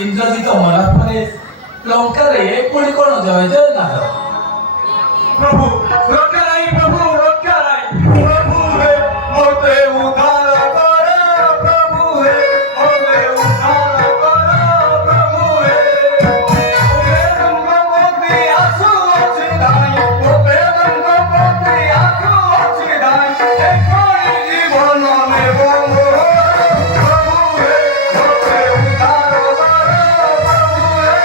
ইন্দ্রজিৎ মরা পরে লঙ্কারে কোড়ি কোন জয় জয় না প্রভু রক্ষা নাই, প্রভু রক্ষা নাই, প্রভু হে মোতে উদ্ধার কর, প্রভু হে মোতে উদ্ধার কর, প্রভু হে ওরে গঙ্গোপতি আসু আছে দাই, ওরে গঙ্গোপতি আসু আছে দাই, এই করি জীবন নেব মোর, প্রভু হে মোতে উদ্ধার কর, প্রভু হে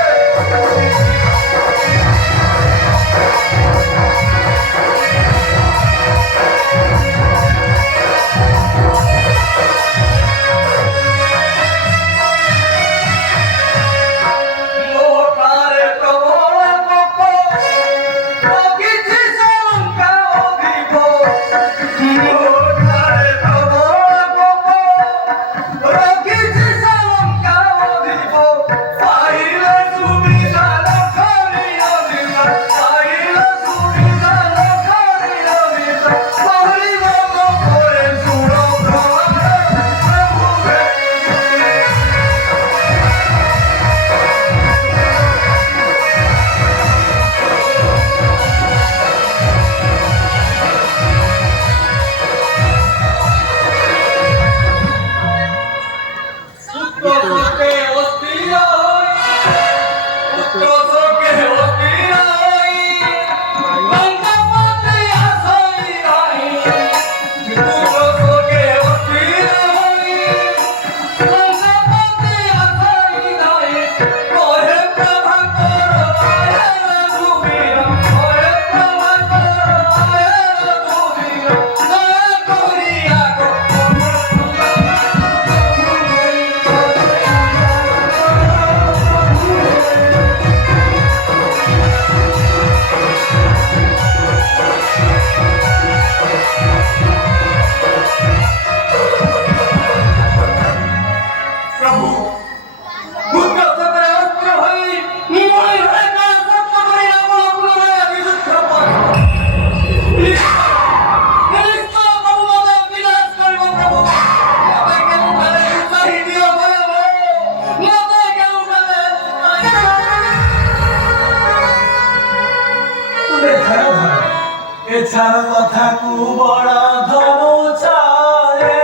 এছাড়া কথা কু বড় ধনু চায়ে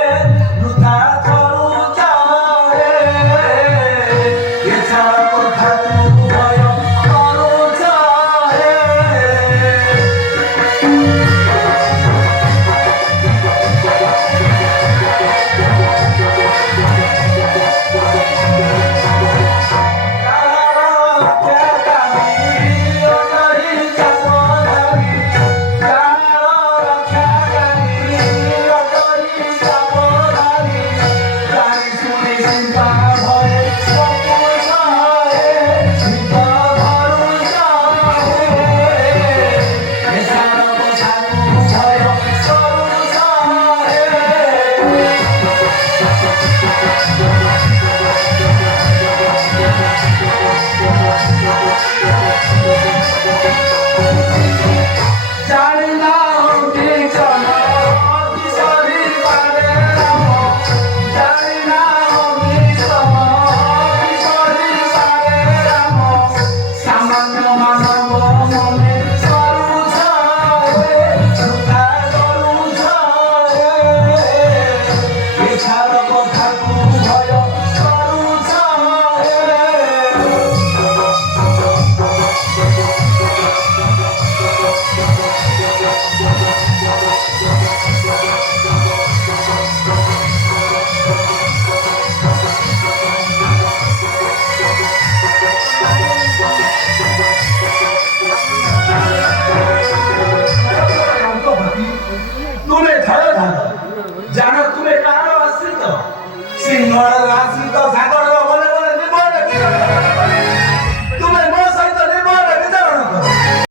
রুথা ধনু চায়ে এছাড়া কথা কু ভয় ধনু চায়ে জানো তুমি কারো আশ্রিত সিংহর আশ্রিত